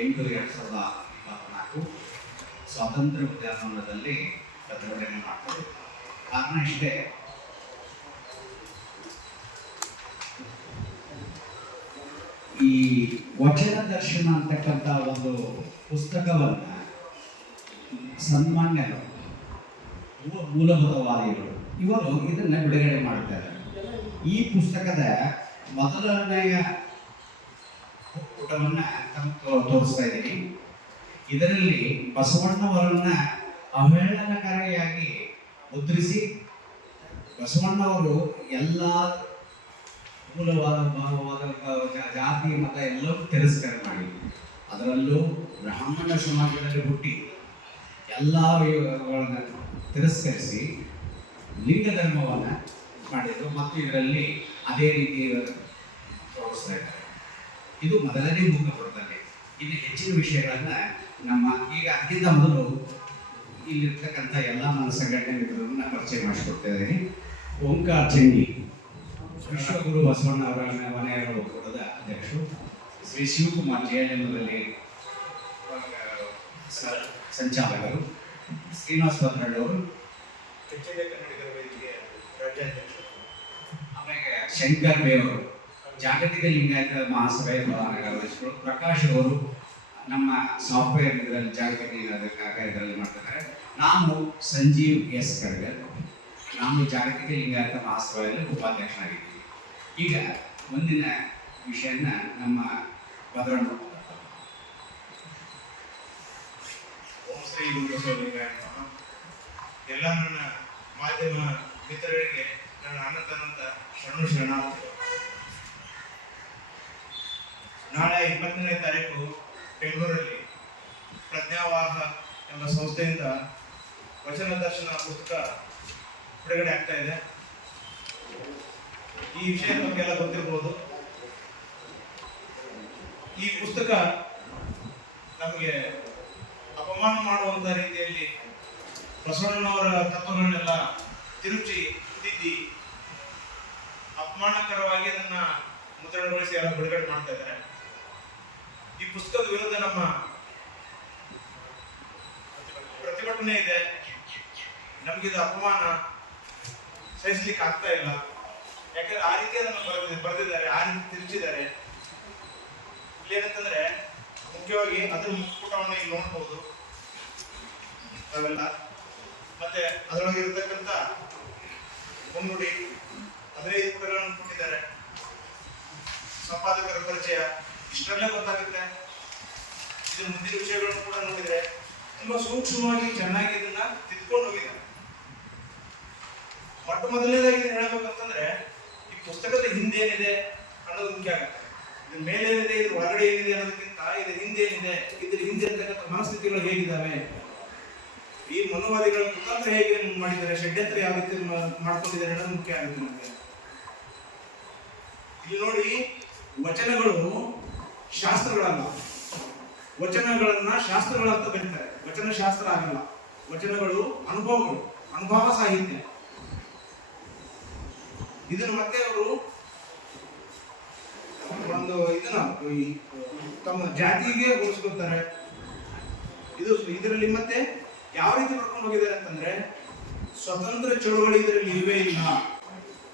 8/2024 ಸ್ವಾತಂತ್ರ್ಯ ಉದ್ಯಾನವನದಲ್ಲಿ ಪ್ರತಿಭಟನೆ ಮಾಡ್ತಾರೆ. ಕಾರಣ ಇಷ್ಟೇ, ಈ ವಚನ ದರ್ಶನ ಅಂತಕ್ಕಂಥ ಒಂದು ಪುಸ್ತಕವನ್ನ ಸನ್ಮಾನ್ಯರು ಮೂಲಭೂತವಾದಿಗಳು ಇವರು ಇದನ್ನ ಬಿಡುಗಡೆ ಮಾಡ್ತಾರೆ. ಈ ಪುಸ್ತಕದ ಮೊದಲನೆಯ ಪುಟವನ್ನ ತೋರಿಸ್ತಾ ಇದ್ದೀನಿ. ಇದರಲ್ಲಿ ಬಸವಣ್ಣವರನ್ನ ಅವಹೇಳನಕಾರಿಯಾಗಿ ಮುದ್ರಿಸಿ ಬಸವಣ್ಣವರು ಎಲ್ಲ ಮೂಲವಾದ ಜಾತಿ ಮತ ಎಲ್ಲವೂ ತಿರಸ್ಕಾರ ಮಾಡಿ, ಅದರಲ್ಲೂ ಬ್ರಾಹ್ಮಣ ಸಮಾಜದಲ್ಲಿ ಹುಟ್ಟಿ ಎಲ್ಲ ತಿರಸ್ಕರಿಸಿ ಲಿಂಗ ಧರ್ಮವನ್ನು ಮಾಡಿದರು ಮತ್ತು ಇದರಲ್ಲಿ ಅದೇ ರೀತಿ ತೋರಿಸ್ತಾ ಇದ್ದಾರೆ. ಇದು ಮೊದಲನೇ ಮುಖಪುಟದಲ್ಲಿ. ಇನ್ನು ಹೆಚ್ಚಿನ ವಿಷಯಗಳನ್ನ ನಮ್ಮ ಈಗ ಅದಕ್ಕಿಂತ ಮೊದಲು ಇಲ್ಲಿರ್ತಕ್ಕಂಥ ಎಲ್ಲ ನನ್ನ ಸಂಘಟನೆ ಮಿತ್ರರನ್ನ ಪರಿಚಯ ಮಾಡಿಕೊಡ್ತಾ ಇದ್ದೀನಿ. ಓಂಕಾರ ಚಂಡಿ ವಿಶ್ವಗುರು ಬಸವಣ್ಣ ಅವರ ಮನೆಯವರ ಒಕ್ಕೂಟದ ಅಧ್ಯಕ್ಷರು, ಶ್ರೀ ಶಿವಕುಮಾರ್ ಜೆಎಲ್ಎಂನಲ್ಲಿ ಸಂಚಾಲಕರು, ಶ್ರೀನಿವಾಸ ಭದ್ರಳ್ಳವರು ಕನ್ನಡಿಗರ ವೇದಿಕೆಯ ರಾಜ್ಯಾಧ್ಯಕ್ಷರು, ಆಮೇಲೆ ಶಂಕರ್ ಬೇವರು ಜಾಗತಿಕ ಲಿಂಗಾಯತ ಮಹಾಸಭೆಯ ಪ್ರಧಾನ ಪ್ರಕಾಶ್ ಅವರು ನಮ್ಮ ಸಾಫ್ಟ್ವೇರ್ ಇದರಲ್ಲಿ ಜಾಗತಿಕ ಇದರಲ್ಲಿ ಮಾಡ್ತಿದ್ದಾರೆ. ನಾನು ಸಂಜೀವ್ ಎಸ್ ಕಡ್ಗರ್, ನಾನು ಜಾಗತಿಕ ಲಿಂಗಾಯತ ಮಹಾಸಭೆಯಲ್ಲಿ ಉಪಾಧ್ಯಕ್ಷನಾಗಿದ್ದೀನಿ. ಈಗ ಮುಂದಿನ ವಿಷಯನ ನಮ್ಮ ಭದ್ರಣ್ಣ. ಓಂ ಶ್ರೀ ಗುರುಬಸವಲಿಂಗಾಯ ನಮಃ. ಎಲ್ಲ ನನ್ನ ಮಾಧ್ಯಮ ಮಿತ್ರರಿಗೆ ನನ್ನ ಅನಂತ ಶರಣಾರ್ಥಿಗಳು. ನಾಳೆ 20ನೇ ತಾರೀಕು ಬೆಂಗಳೂರಲ್ಲಿ ಪ್ರಜ್ಞಾವಾಹ ಎಂಬ ಸಂಸ್ಥೆಯಿಂದ ವಚನ ದರ್ಶನ ಪುಸ್ತಕ ಬಿಡುಗಡೆ ಆಗ್ತಾ ಇದೆ. ಈ ವಿಷಯದ ಬಗ್ಗೆ ಎಲ್ಲ ಗೊತ್ತಿರ್ಬೋದು. ಈ ಪುಸ್ತಕ ನಮಗೆ ಅಪಮಾನ ಮಾಡುವಂತ ರೀತಿಯಲ್ಲಿ ಬಸವಣ್ಣನವರ ತತ್ವಗಳನ್ನೆಲ್ಲ ತಿರುಚಿ ತಿದ್ದಿ ಅಪಮಾನಕರವಾಗಿ ಅದನ್ನ ಮುದ್ರಣಗೊಳಿಸಿ ಎಲ್ಲ ಬಿಡುಗಡೆ ಮಾಡ್ತಾ ಇದ್ದಾರೆ. ಈ ಪುಸ್ತಕದ ವಿರುದ್ಧ ನಮ್ಮ ಪ್ರತಿಭಟನೆ ಇದೆ. ನಮಗಿದು ಅಪಮಾನ ಸಹಿಸ್ಲಿಕ್ಕೆ ಆಗ್ತಾ ಇಲ್ಲ. ಯಾಕಂದ್ರೆ ಆ ರೀತಿ ಅದನ್ನು ಬರೆದಿದ್ದಾರೆ, ಆ ರೀತಿ ತಿರುಚಿದ್ದಾರೆ. ಇಲ್ಲೇನಂತಂದ್ರೆ ಮುಖ್ಯವಾಗಿ ಅದ್ರ ಮುಖಪುಟವನ್ನು ಇಲ್ಲಿ ನೋಡ್ಬೋದು ಅವೆಲ್ಲ. ಮತ್ತೆ ಅದರೊಳಗೆ ಇರತಕ್ಕಂಥ ಮುನ್ನುಡಿ 15 ಪುಟಗಳನ್ನು ಕೊಟ್ಟಿದ್ದಾರೆ. ಸಂಪಾದಕರ ಪರಿಚಯ ಇಷ್ಟರಲ್ಲೇ ಗೊತ್ತಾಗುತ್ತೆ. ಇದು ಮುಂದಿನ ವಿಷಯಗಳನ್ನು ಕೂಡ ನೋಡಿದ್ರೆ ತುಂಬಾ ಸೂಕ್ಷ್ಮವಾಗಿ ಚೆನ್ನಾಗಿ ಇದನ್ನ ತಿದ್ಕೊಂಡು ಹೋಗಿದ್ದಾರೆ. ಮೊಟ್ಟ ಮೊದಲನೇದಾಗಿ ಹೇಳ್ಬೇಕಂತಂದ್ರೆ ಈ ಪುಸ್ತಕದ ಹಿಂದೆ ಏನಿದೆ ಅನ್ನೋದು ಮುಖ್ಯ ಆಗುತ್ತೆ. ಇದ್ರ ಮೇಲೆ ಏನಿದೆ, ಇದ್ರ ಒಳಗಡೆ ಏನಿದೆ ಅನ್ನೋದಕ್ಕಿಂತ ಇದ್ರ ಹಿಂದೆ ಏನಿದೆ, ಇದ್ರ ಹಿಂದೆ ಇರ್ತಕ್ಕಂಥ ಮನಸ್ಥಿತಿಗಳು ಹೇಗಿದ್ದಾವೆ, ಈ ಮನೋವಾದಿಗಳ ಕುತಂತ್ರ ಹೇಗೆ ಮಾಡಿದ್ದಾರೆ, ಷಡ್ಯಂತ್ರ ಯಾವ ರೀತಿ ಮಾಡ್ಕೊಂಡಿದ್ದಾರೆ ಅನ್ನೋದು ಮುಖ್ಯ ಆಗುತ್ತೆ ನಮಗೆ. ಇಲ್ಲಿ ನೋಡಿ, ವಚನಗಳು ಶಾಸ್ತ್ರಗಳಲ್ಲ. ವಚನಗಳನ್ನ ಶಾಸ್ತ್ರಗಳಂತ ಕರೀತಾರೆ. ವಚನ ಶಾಸ್ತ್ರ ಆಗಲ್ಲ. ವಚನಗಳು ಅನುಭವಗಳು, ಅನುಭವ ಸಾಹಿತ್ಯ. ಇದನ್ನು ಮತ್ತೆ ಅವರು ಒಂದು ಇದನ್ನ ತಮ್ಮ ಜಾತಿಗೆ ಹೋಲಿಸ್ಕೊತಾರೆ. ಇದರಲ್ಲಿ ಮತ್ತೆ ಯಾವ ರೀತಿ ಬರ್ಕೊಂಡು ಹೋಗಿದ್ದಾರೆ ಅಂತಂದ್ರೆ, ಸ್ವತಂತ್ರ ಚಳುವಳಿ ಇದರಲ್ಲಿ ಇಲ್ಲವೇ ಇಲ್ಲ.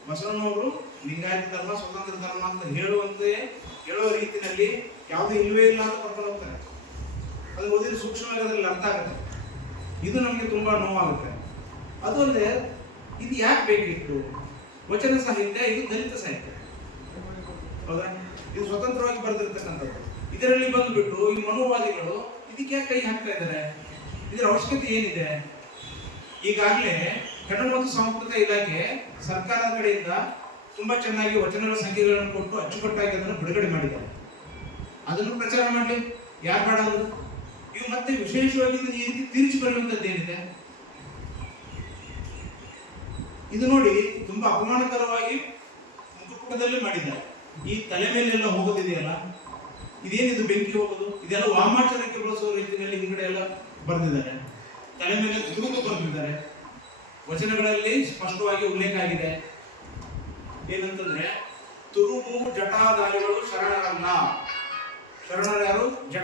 ಬಸವಣ್ಣವರು ಲಿಂಗಾಯತ ಧರ್ಮ ಸ್ವತಂತ್ರ ಧರ್ಮ ಅಂತ ಹೇಳುವ ರೀತಿಯಲ್ಲಿ ಯಾವುದೂ ಇಲ್ಲವೇ ಇಲ್ಲ ಅಂತ ಕರ್ಕೊಂಡು ಹೋಗ್ತಾರೆ. ಅದು ಓದಿದ್ರೆ ಸೂಕ್ಷ್ಮವಾಗಿ ಅದರಲ್ಲಿ ಅರ್ಥ ಆಗುತ್ತೆ. ಇದು ನಮಗೆ ತುಂಬಾ ನೋವಾಗುತ್ತೆ. ಅದು ಅಲ್ಲದೆ ಇದು ಯಾಕೆ ಬೇಕಿತ್ತು? ವಚನ ಸಾಹಿತ್ಯ ಇದು ದಲಿತ ಸಾಹಿತ್ಯ, ಹೌದಾ? ಇದು ಸ್ವತಂತ್ರವಾಗಿ ಬರೆದಿರ್ತಕ್ಕಂಥದ್ದು. ಇದರಲ್ಲಿ ಬಂದುಬಿಟ್ಟು ಈ ಮನೋವಾದಿಗಳು ಇದಕ್ಕೆ ಯಾಕೆ ಕೈ ಹಾಕ್ತಾ ಇದ್ದಾರೆ? ಇದರ ಅವಶ್ಯಕತೆ ಏನಿದೆ? ಈಗಾಗಲೇ ಕನ್ನಡ ಮತ್ತು ಸಂಸ್ಕೃತಿ ಇಲಾಖೆ ಸರ್ಕಾರದ ಕಡೆಯಿಂದ ತುಂಬಾ ಚೆನ್ನಾಗಿ ವಚನಗಳ ಸಂಖ್ಯೆಗಳನ್ನು ಕೊಟ್ಟು ಅಚ್ಚುಕಟ್ಟಾಗಿ ಅದನ್ನು ಬಿಡುಗಡೆ ಮಾಡಿದ್ದಾರೆ. ಅದನ್ನು ಪ್ರಚಾರ ಮಾಡಲಿ, ಯಾರು ಬೇಡ ಅಂದ್ರು. ಇವು ಮತ್ತೆ ವಿಶೇಷವಾಗಿ ಈ ರೀತಿ ತೀರಿಸಿಕೊಳ್ಳುವಂಥದ್ದು ಏನಿದೆ, ಇದು ನೋಡಿ ತುಂಬಾ ಅಪಮಾನಕರವಾಗಿ ಮುಖಪುಟದಲ್ಲಿ ಮಾಡಿದ್ದಾರೆ. ಈ ತಲೆ ಮೇಲೆಲ್ಲ ಹೋಗೋದಿದೆಯಲ್ಲ, ಇದೇನಿದು ಬೆಂಕಿ ಹೋಗೋದು, ಇದೆಲ್ಲ ವಾಮಾಚಾರಕ್ಕೆ ಬಳಸುವ ರೀತಿಯಲ್ಲಿ ಹಿಂಗಡೆ ಎಲ್ಲ ಬರೆದಿದ್ದಾರೆ. ತಲೆ ಮೇಲೆ ತುರುಕು ಬರೆದಿದ್ದಾರೆ. ವಚನಗಳಲ್ಲಿ ಸ್ಪಷ್ಟವಾಗಿ ಉಲ್ಲೇಖ ಆಗಿದೆ. ಏನಂತಂದ್ರೆ, ತುರುಬು ಜಟಾಧಾರಿಗಳು ಶರಣರಲ್ಲ. ಶರಣರು ಯಾರು? ಜಟ